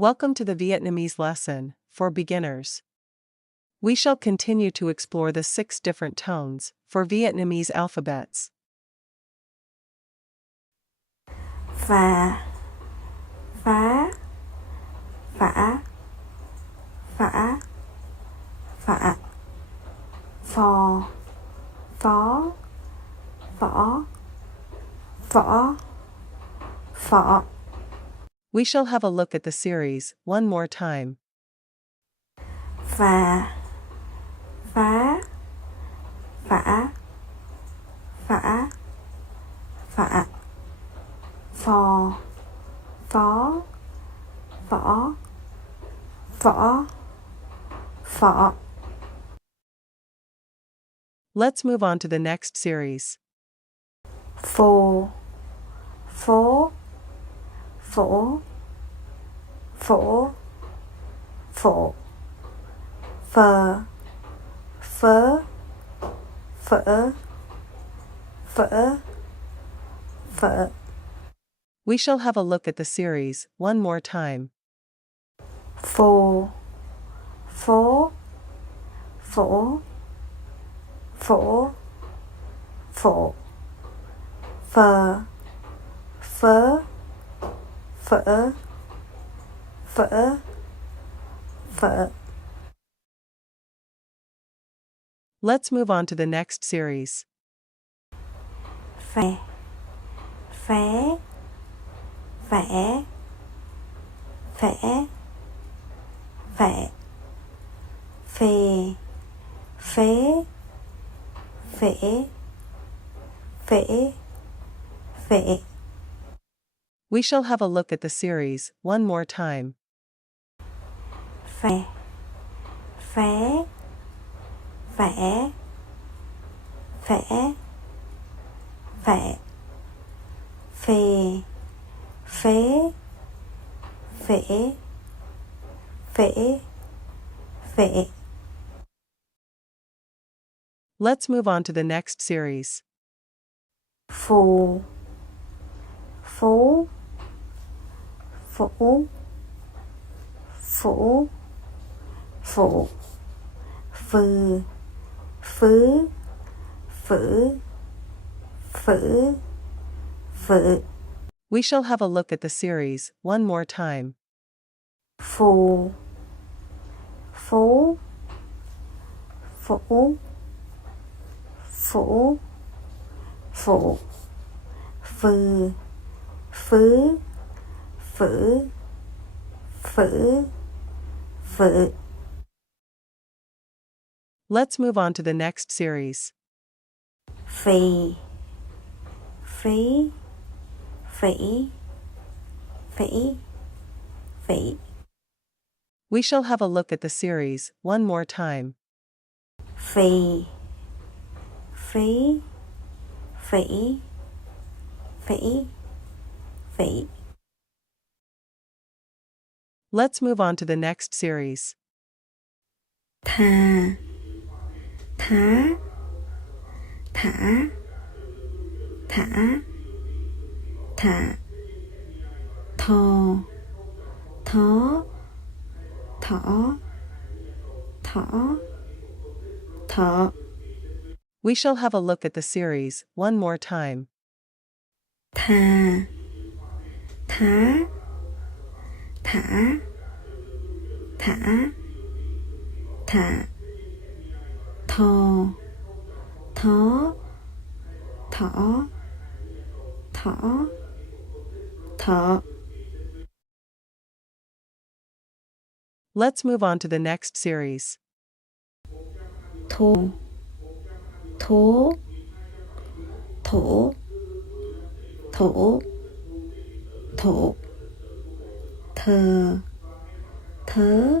Welcome to the Vietnamese lesson for beginners. We shall continue to explore the 6 different tones for Vietnamese alphabets. Và phá phả phả phạ phò phó phỏ phỏ phọ. We shall have a look at the series one more time. Và phá phả phả phạ phò phó phỏ phỏ phọ. Let's move on to the next series. Phô phố phổ phổ phổ phờ phớ phở phở phở. We shall have a look at the series one more time. Phô phố phổ phổ phổ phờ phớ phở phở phở. Let's move on to the next series. Phè phé phẻ phẻ phẹ phê phế phễ phễ phệ. We shall have a look at the series one more time. Phè phé phẻ phẻ phẹ phê phế phễ phễ phệ. Let's move on to the next series. Phù phú phũ phũ phụ phừ phứ phử phử phự. We shall have a look at the series one more time. Phù phú phũ phũ phụ phừ phứ phử phử phự. Let's move on to the next series. Phì phí phỉ phỉ phỉ. We shall have a look at the series one more time. Phì phí phỉ phỉ phỉ. Let's move on to the next series. Thà thả thả thả thả thò thó thỏ thỏ thọ. We shall have a look at the series one more time. Thà thả thả thả thả thò thó thỏ thỏ thọ. Let's move on to the next series. Thô thố thổ thổ thổ thờ thớ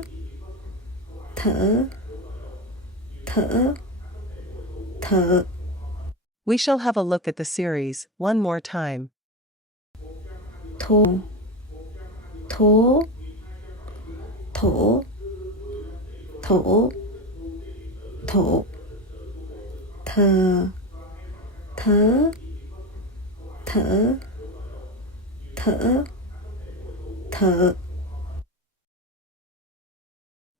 thở thở thở. We shall have a look at the series one more time. Thô thố thổ thổ thổ thờ thớ thở thở thở.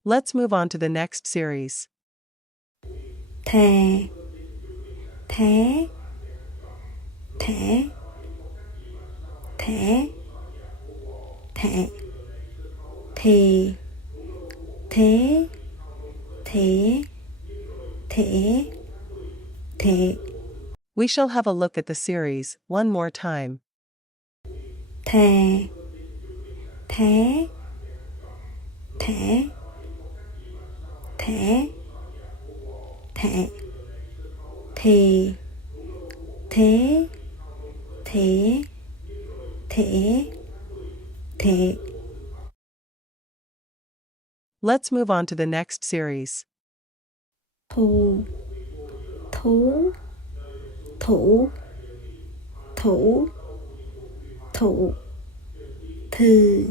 Let's move on to the next series. thè, thé, thẻ, thẻ, thẻ, thề, thế, thế, thế, thế, We shall have a look at the series one more time. thè, thế, thẻ, thẻ, thẻ, thề, thế, thế, thế, thế. Let's move on to the next series. Thù, thú, thủ, thủ, thủ, thừ,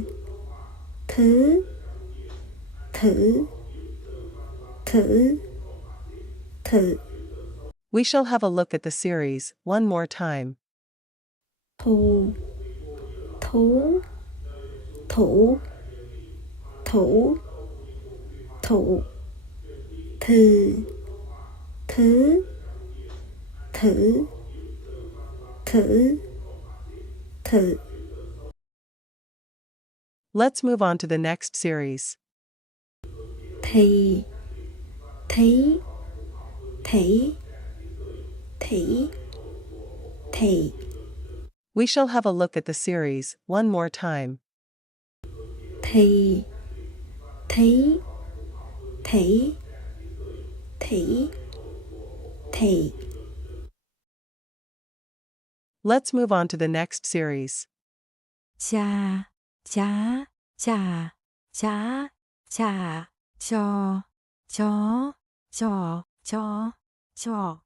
thứ, thử, thử, thử. We shall have a look at the series one more time. Thù, thú, thủ, thủ, thủ, thừ, thứ, thử, thử, thử. Let's move on to the next series. Thì, thí, thỉ, thỉ, thị. We shall have a look at the series one more time. Thì, thí, thỉ, thỉ, thị. Let's move on to the next series. cha, chá, chà, chá, chà, cho, chó, cho.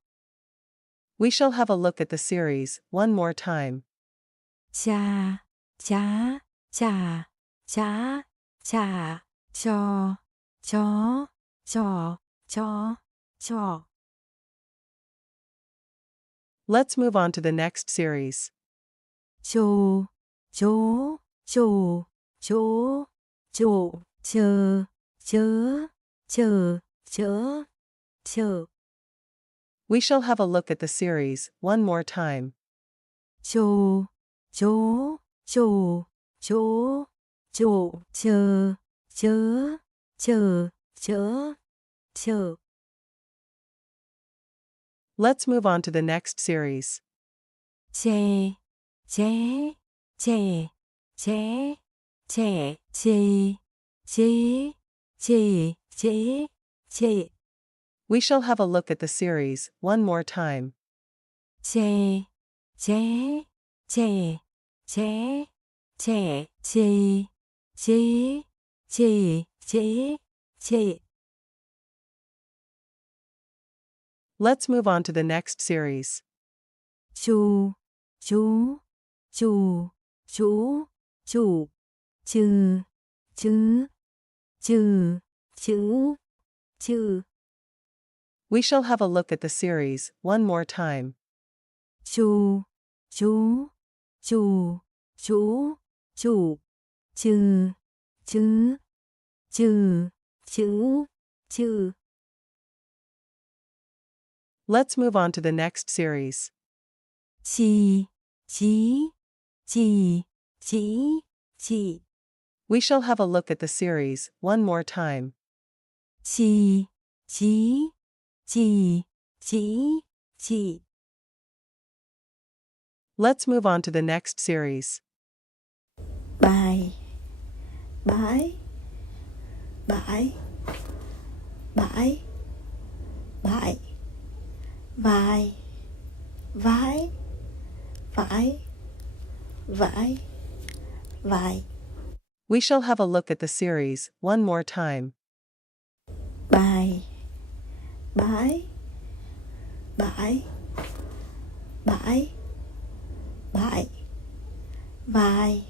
We shall have a look at the series one more time. Cha, chá, chà, chá, chà, cho, chó, cho. Let's move on to the next series. Chô, chố, chồ, chố, chộ, chờ, chớ, chờ. We shall have a look at the series one more time. Chô, chố, chồ, chố, chộ, chờ, chờ. Let's move on to the next series. Chè, ché, chè, ché, chè, chế. We shall have a look at the series one more time. Chè, ché, chè, ché, chế. Let's move on to the next series. Chú, chú, chù, chú, chù, chừ, chữ. We shall have a look at the series one more time. Chú, chú, chù, chú, chù, chừ, chữ. Let's move on to the next series. Chì, chí, chỉ. We shall have a look at the series one more time. Chì, chí, chỉ. Let's move on to the next series. Bài, bãi, bãi, bãi, bãi, vai, vái, vãi, vãi, vải. We shall have a look at the series one more time. Bài, bãi, bãi, bãi, bãi, vai,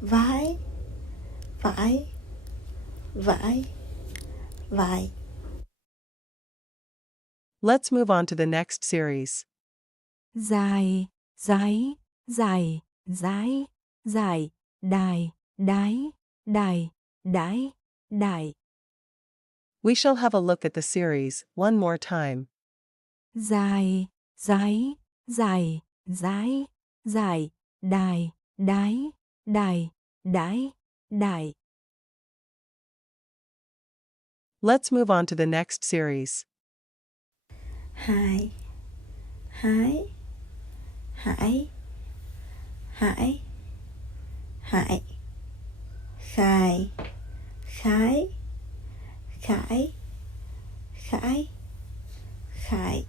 vái, vãi, vãi, vải. Let's move on to the next series. Dài, dái, dài, đài, đái, đái, đái. We shall have a look at the series one more time. Dài, giấy, dài, giái, dài, đài, đái, đài, đái, đài. Let's move on to the next series. Hai, hái, hải, hải, hải, khai, khái, khải, khải, khải.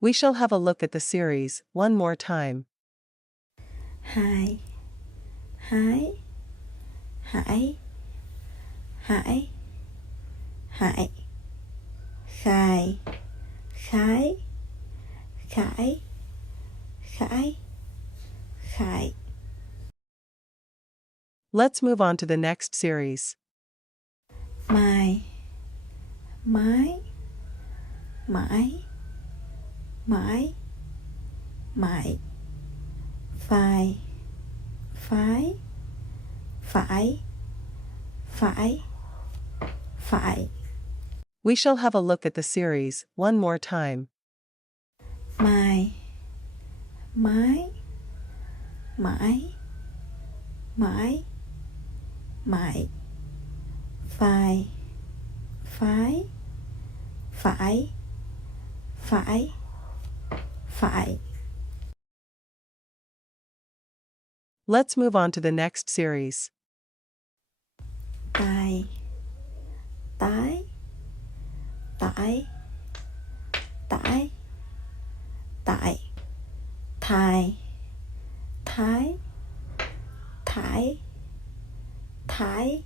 We shall have a look at the series one more time. Hai, hái, hải, hải, hải, khai, khái, khải, khải, khải. Let's move on to the next series. Mai, mái, mãi, mãi, mãi. Phai, phái, phải, phải, phải. We shall have a look at the series one more time. Mai, mái, mãi, mãi, mãi. Phai, phái, phải, phải, phải. Let's move on to the next series. Tai, tái, tải, tải, tại. Thai, thái, thải, thái,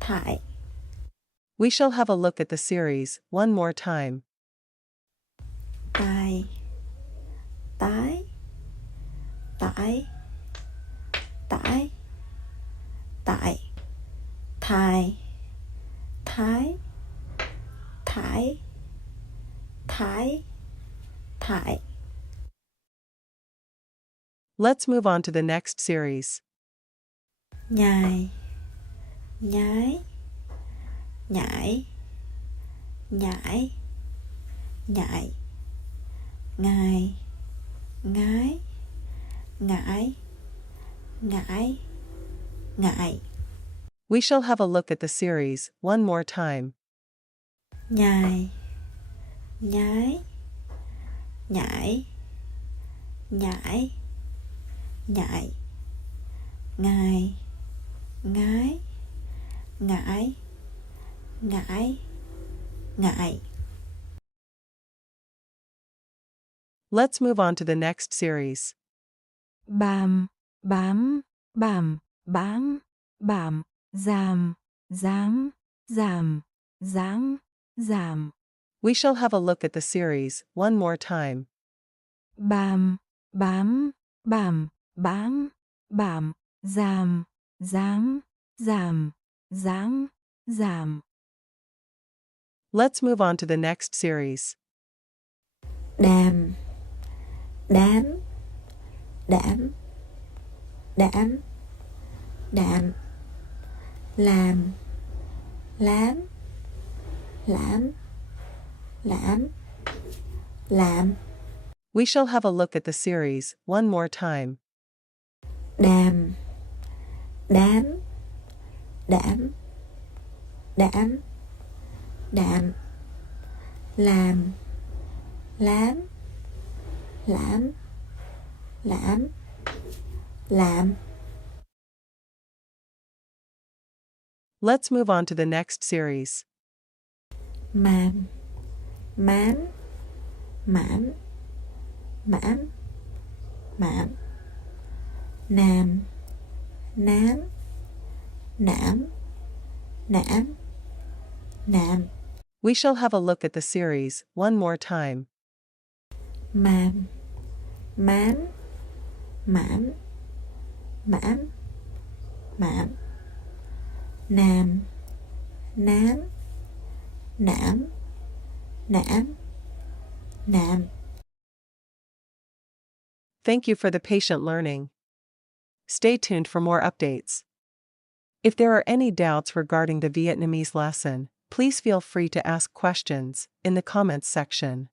thải. We shall have a look at the series one more time. Tai, tái, tải, tải, tại. Thai, thái, thải, thái, thải. Let's move on to the next series. Nhai, nhái, nhải, nhải, nhại. Ngài, ngái, ngãi, ngãi, ngại. We shall have a look at the series one more time. Nhai, nhái, nhãi, nhãi, nhại. Ngài, ngái, ngãi, ngãi, ngại. Let's move on to the next series. Bám, bám, bám, bám, bám. Giảm, dám, giảm, dám, giảm. We shall have a look at the series one more time. Bám, bám, bám, bám, bám. Giảm, dám, giảm, dám, giảm. Let's move on to the next series. Đàm, đám, đảm, đảm, đạm. Làm, lám, lãm, lãm, lạm. We shall have a look at the series one more time. Đàm, đám, đảm, đảm, đạm. Làm, lám, lãm, lãm, lạm. Let's move on to the next series. Màm, mám, mãm, mãm, mãm. Nam, nám, nãm, nãm, nạm. We shall have a look at the series one more time. Màm, mám, mãm, mãm, mãm. Nam, nám, nãm, nãm, nạm. Thank you for the patient learning. Stay tuned for more updates. If there are any doubts regarding the Vietnamese lesson, Please feel free to ask questions in the comments section.